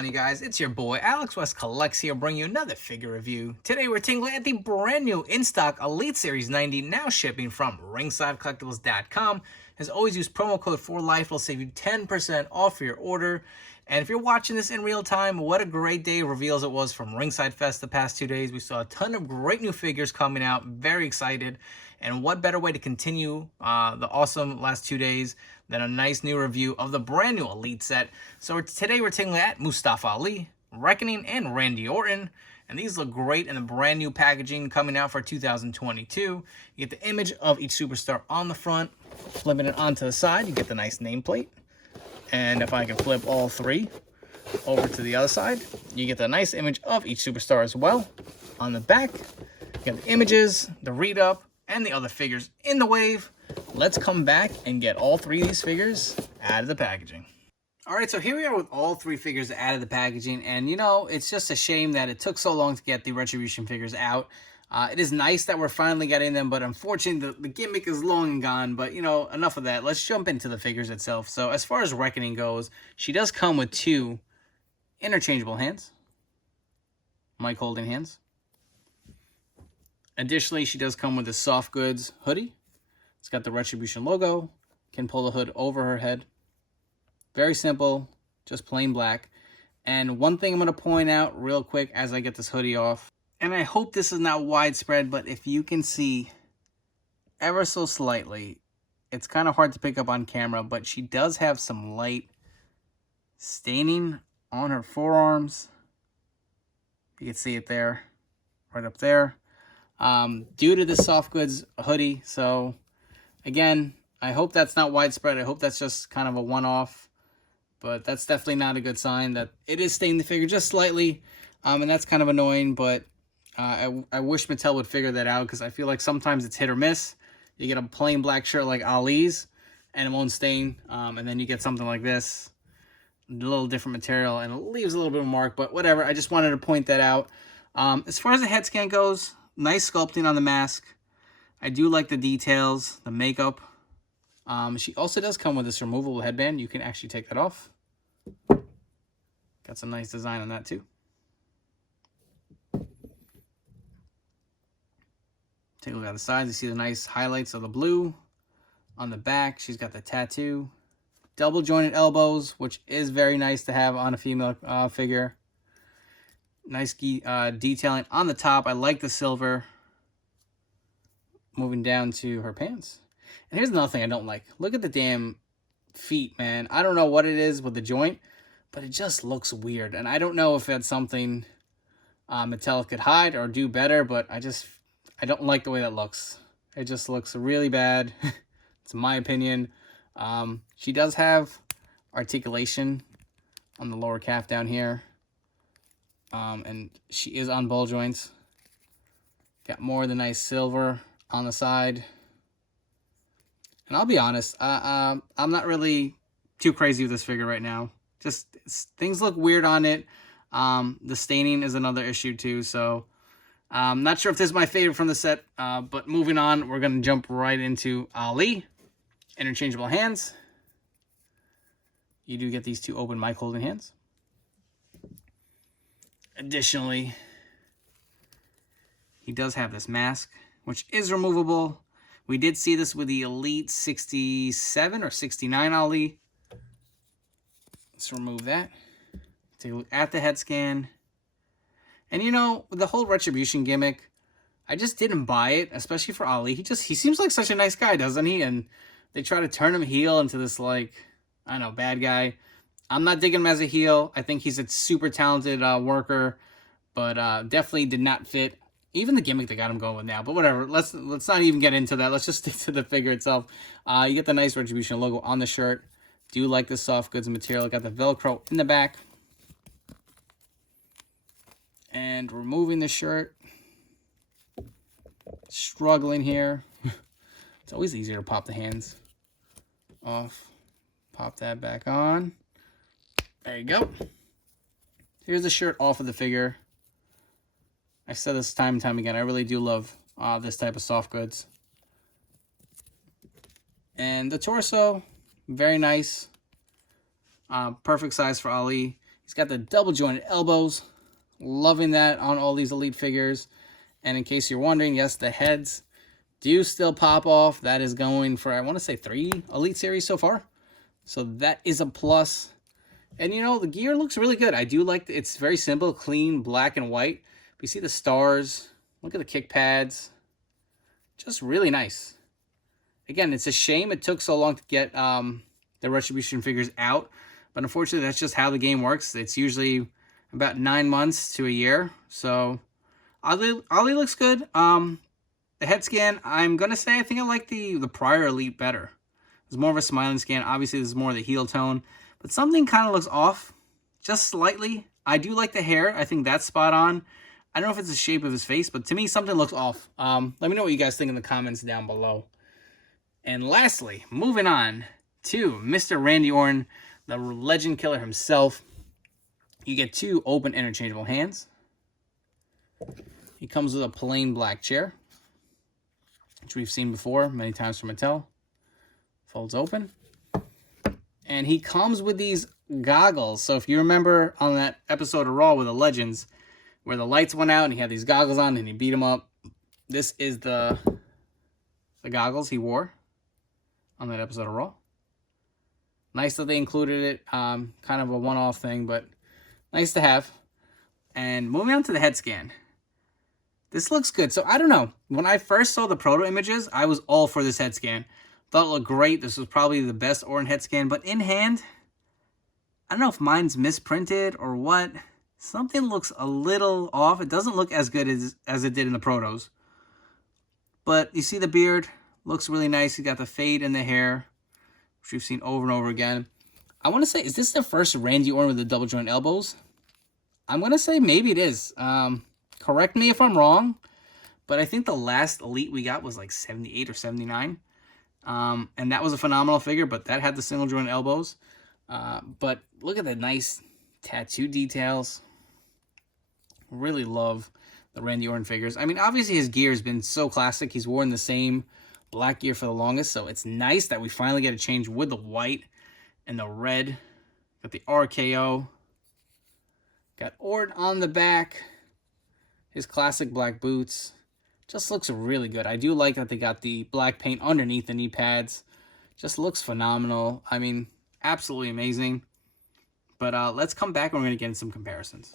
on, you guys? It's your boy Alex West Collects here, bringing you another figure review. Today we're tingling at the brand new in-stock Elite Series 90, now shipping from ringsidecollectibles.com. As always, use promo code 4LIFE. Will save you 10% off your order. And if you're watching this in real time, what a great day reveals it was from Ringside Fest the past 2 days. We saw a ton of great new figures coming out. Very excited. And what better way to continue the awesome last 2 days than a nice new review of the brand new Elite set. So today we're taking at Mustafa Ali, Reckoning, and Randy Orton. And these look great in the brand new packaging coming out for 2022. You get the image of each superstar on the front. Flipping it onto the side, you get the nice nameplate. And if I can flip all three over to the other side, you get the nice image of each superstar as well. On the back, you get the images, the read-up, and the other figures in the wave. Let's come back and get all three of these figures out of the packaging. Alright, so here we are with all three figures out of the packaging, and you know, it's just a shame that it took so long to get the Retribution figures out. It is nice that we're finally getting them, but unfortunately the gimmick is long and gone. But you know, enough of that. Let's jump into the figures itself. So as far as Reckoning goes, she does come with two interchangeable hands, mic holding hands. Additionally, she does come with a soft goods hoodie. It's got the Retribution logo. Can pull the hood over her head. Very simple, just plain black. And one thing I'm going to point out real quick as I get this hoodie off, and I hope this is not widespread, but if you can see ever so slightly, it's kind of hard to pick up on camera, but she does have some light staining on her forearms. You can see it there, right up there, due to the soft goods hoodie. So again, I hope that's not widespread. I hope that's just kind of a one-off, but that's definitely not a good sign that it is staining the figure just slightly, and that's kind of annoying. But I wish Mattel would figure that out, because I feel like sometimes it's hit or miss. You get a plain black shirt like Ali's, and it won't stain, and then you get something like this, a little different material, and it leaves a little bit of a mark, but whatever. I just wanted to point that out. As far as the head scan goes, nice sculpting on the mask. I do like the details, the makeup. She also does come with this removable headband. You can actually take that off. Got some nice design on that too. Take a look at the sides. You see the nice highlights of the blue. On the back, she's got the tattoo. Double jointed elbows, which is very nice to have on a female figure. Nice detailing on the top. I like the silver. Moving down to her pants. And here's another thing I don't like. Look at the damn feet, man. I don't know what it is with the joint, but it just looks weird. And I don't know if that's something Mattel could hide or do better, but I don't like the way that looks. It just looks really bad. It's my opinion. She does have articulation on the lower calf down here. And she is on ball joints. Got more of the nice silver on the side. And I'll be honest, I'm not really too crazy with this figure right now. Just things look weird on it. The staining is another issue too, so I'm not sure if this is my favorite from the set, but moving on, we're going to jump right into Ali. Interchangeable hands. You do get these two open mic holding hands. Additionally, he does have this mask, which is removable. We did see this with the Elite 67 or 69 Ali. Let's remove that. Take a look at the head scan. And you know, the whole Retribution gimmick, I just didn't buy it, especially for Ali. He seems like such a nice guy, doesn't he? And they try to turn him heel into this, like, I don't know, bad guy. I'm not digging him as a heel. I think he's a super talented worker, but definitely did not fit even the gimmick they got him going with now. But whatever, let's not even get into that. Let's just stick to the figure itself. You get the nice Retribution logo on the shirt. Do like the soft goods material. Got the Velcro in the back. And removing the shirt. Struggling here. It's always easier to pop the hands off. Pop that back on. There you go. Here's the shirt off of the figure. I've said this time and time again. I really do love this type of soft goods. And the torso, very nice. Perfect size for Ali. You He's got the double jointed elbows. Loving that on all these Elite figures. And in case you're wondering, yes, the heads do still pop off. That is going for, I want to say, 3 Elite series so far. So that is a plus. And, you know, the gear looks really good. I do like it's very simple, clean, black and white. You see the stars. Look at the kick pads. Just really nice. Again, it's a shame it took so long to get the Retribution figures out. But unfortunately, that's just how the game works. It's usually about 9 months to a year. So, Ali looks good. The head scan, I'm going to say I think I like the prior Elite better. It's more of a smiling scan. Obviously, this is more of the heel tone. But something kind of looks off, just slightly. I do like the hair. I think that's spot on. I don't know if it's the shape of his face, but to me, something looks off. Let me know what you guys think in the comments down below. And lastly, moving on to Mr. Randy Orton, the legend killer himself. You get 2 open interchangeable hands. He comes with a plain black chair, which we've seen before many times from Mattel. Folds open. And he comes with these goggles. So if you remember on that episode of Raw with the Legends, where the lights went out and he had these goggles on and he beat him up, this is the goggles he wore on that episode of Raw. Nice that they included it. Kind of a one-off thing, but nice to have. And moving on to the head scan. This looks good. So I don't know. When I first saw the proto images, I was all for this head scan. Thought it looked great. This was probably the best Orton head scan. But in hand, I don't know if mine's misprinted or what. Something looks a little off. It doesn't look as good as it did in the protos. But you see the beard. Looks really nice. He's got the fade in the hair, which we've seen over and over again. I want to say, is this the first Randy Orton with the double joint elbows? I'm going to say maybe it is. Correct me if I'm wrong. But I think the last Elite we got was like 78 or 79. And that was a phenomenal figure, but that had the single joint elbows. But look at the nice tattoo details. Really love the Randy Orton figures. I mean, obviously his gear has been so classic. He's worn the same black gear for the longest, so it's nice that we finally get a change with the white and the red. Got the RKO. Got Orton on the back. His classic black boots. Just looks really good. I do like that they got the black paint underneath the knee pads. Just looks phenomenal. I mean, absolutely amazing. But let's come back and we're going to get into some comparisons.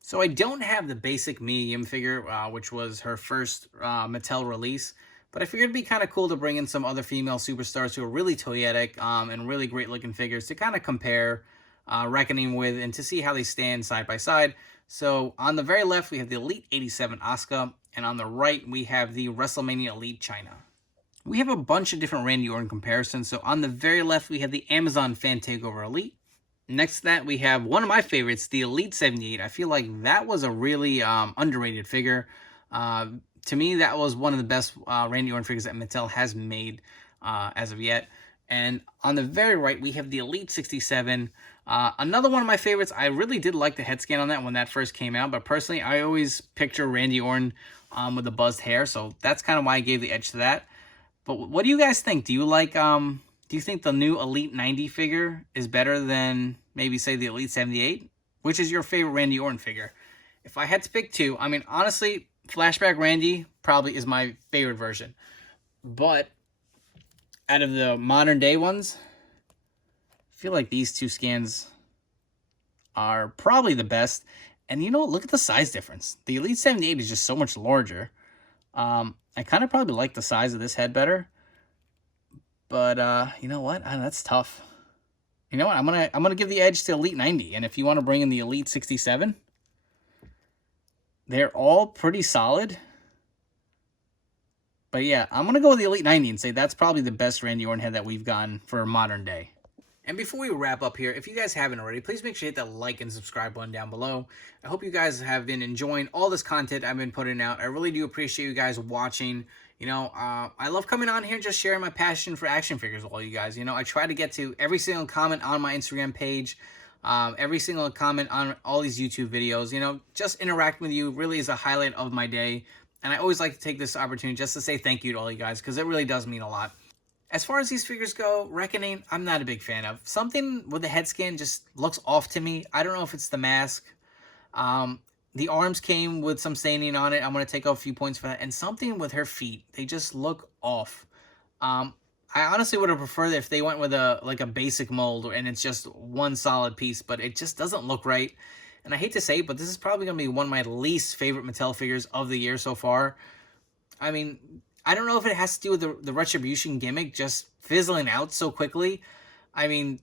So I don't have the basic Mia Yim figure, which was her first Mattel release. But I figured it'd be kind of cool to bring in some other female superstars who are really toyetic and really great looking figures to kind of compare Reckoning with and to see how they stand side by side. So on the very left, we have the Elite 87 Asuka. And on the right, we have the WrestleMania Elite China. We have a bunch of different Randy Orton comparisons. So on the very left, we have the Amazon Fan Takeover Elite. Next to that, we have one of my favorites, the Elite 78. I feel like that was a really underrated figure. To me, that was one of the best Randy Orton figures that Mattel has made as of yet. And on the very right, we have the Elite 67. Another one of my favorites. I really did like the head scan on that when that first came out. But personally, I always picture Randy Orton with the buzzed hair. So that's kind of why I gave the edge to that. But what do you guys think? Do you like... Do you think the new Elite 90 figure is better than maybe, say, the Elite 78? Which is your favorite Randy Orton figure? If I had to pick 2, I mean, honestly, Flashback Randy probably is my favorite version. But out of the modern day ones, I feel like these 2 scans are probably the best. And you know what? Look at the size difference. The Elite 78 is just so much larger. I kind of probably like the size of this head better. But you know what? That's tough. You know what? I'm gonna give the edge to Elite 90. And if you want to bring in the Elite 67, they're all pretty solid. But yeah, I'm gonna go with the Elite 90 and say that's probably the best Randy Orton head that we've gotten for modern day. And before we wrap up here, if you guys haven't already, please make sure you hit that like and subscribe button down below. I hope you guys have been enjoying all this content I've been putting out. I really do appreciate you guys watching. You know, I love coming on here and just sharing my passion for action figures with all you guys. You know, I try to get to every single comment on my Instagram page, every single comment on all these YouTube videos. You know, just interacting with you really is a highlight of my day. And I always like to take this opportunity just to say thank you to all you guys because it really does mean a lot. As far as these figures go, Reckoning, I'm not a big fan of. Something with the head scan just looks off to me. I don't know if it's the mask. Um, the arms came with some staining on it. I'm going to take off a few points for that. And something with her feet. They just look off. I honestly would have preferred if they went with a basic mold and it's just one solid piece, but it just doesn't look right. And I hate to say it, but this is probably going to be one of my least favorite Mattel figures of the year so far. I mean, I don't know if it has to do with the Retribution gimmick just fizzling out so quickly. I mean,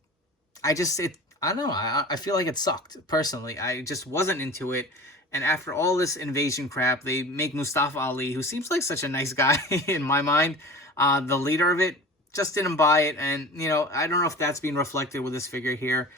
I don't know. I feel like it sucked, personally. I just wasn't into it. And after all this invasion crap, they make Mustafa Ali, who seems like such a nice guy in my mind, the leader of it. Just didn't buy it. And, you know, I don't know if that's being reflected with this figure here.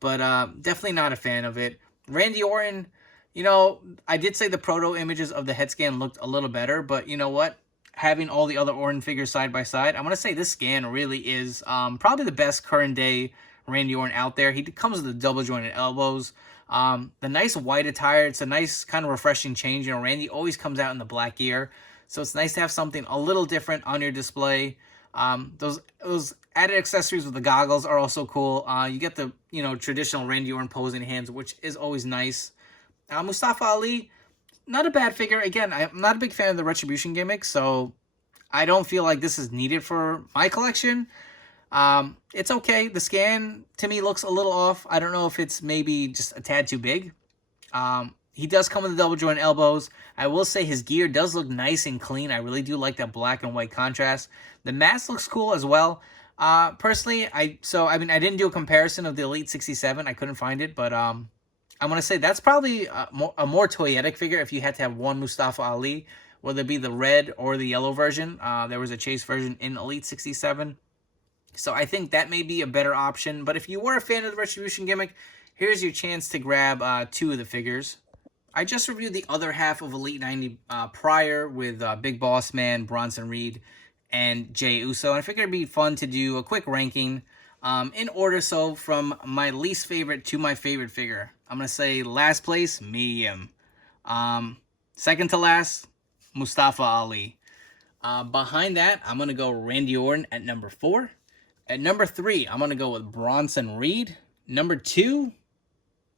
But definitely not a fan of it. Randy Orton, you know, I did say the proto images of the head scan looked a little better. But you know what? Having all the other Orton figures side by side, I'm going to say this scan really is probably the best current day Randy Orton out there. He comes with the double jointed elbows. The nice white attire, it's a nice kind of refreshing change. You know, Randy always comes out in the black gear. So it's nice to have something a little different on your display. Those added accessories with the goggles are also cool. You get the, you know, traditional Randy Orton posing hands, which is always nice. Mustafa Ali, not a bad figure. Again, I'm not a big fan of the Retribution gimmick, so I don't feel like this is needed for my collection. It's okay. The scan, to me, looks a little off. I don't know if it's maybe just a tad too big. He does come with the double joint elbows. I will say his gear does look nice and clean. I really do like that black and white contrast. The mask looks cool as well. Personally, I didn't do a comparison of the Elite 67. I couldn't find it, but I'm going to say that's probably a more toyetic figure if you had to have one Mustafa Ali, whether it be the red or the yellow version. There was a chase version in Elite 67. So I think that may be a better option. But if you were a fan of the Retribution gimmick, here's your chance to grab two of the figures. I just reviewed the other half of Elite 90 prior with Big Boss Man, Bronson Reed, and Jey Uso. And I figured it'd be fun to do a quick ranking in order. So from my least favorite to my favorite figure, I'm going to say last place, medium. Second to last, Mustafa Ali. Behind that, I'm going to go Randy Orton at number 4. At number 3, I'm going to go with Bronson Reed. Number 2,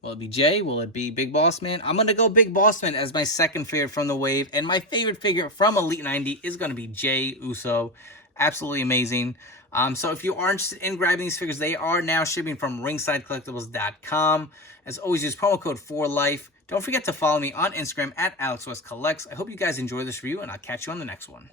will it be Jay? Will it be Big Boss Man? I'm going to go Big Boss Man as my second favorite from the wave. And my favorite figure from Elite 90 is going to be Jey Uso. Absolutely amazing. So if you are interested in grabbing these figures, they are now shipping from ringsidecollectibles.com. As always, use promo code 4LIFE. Don't forget to follow me on Instagram at AlexWestCollects. I hope you guys enjoy this review, and I'll catch you on the next one.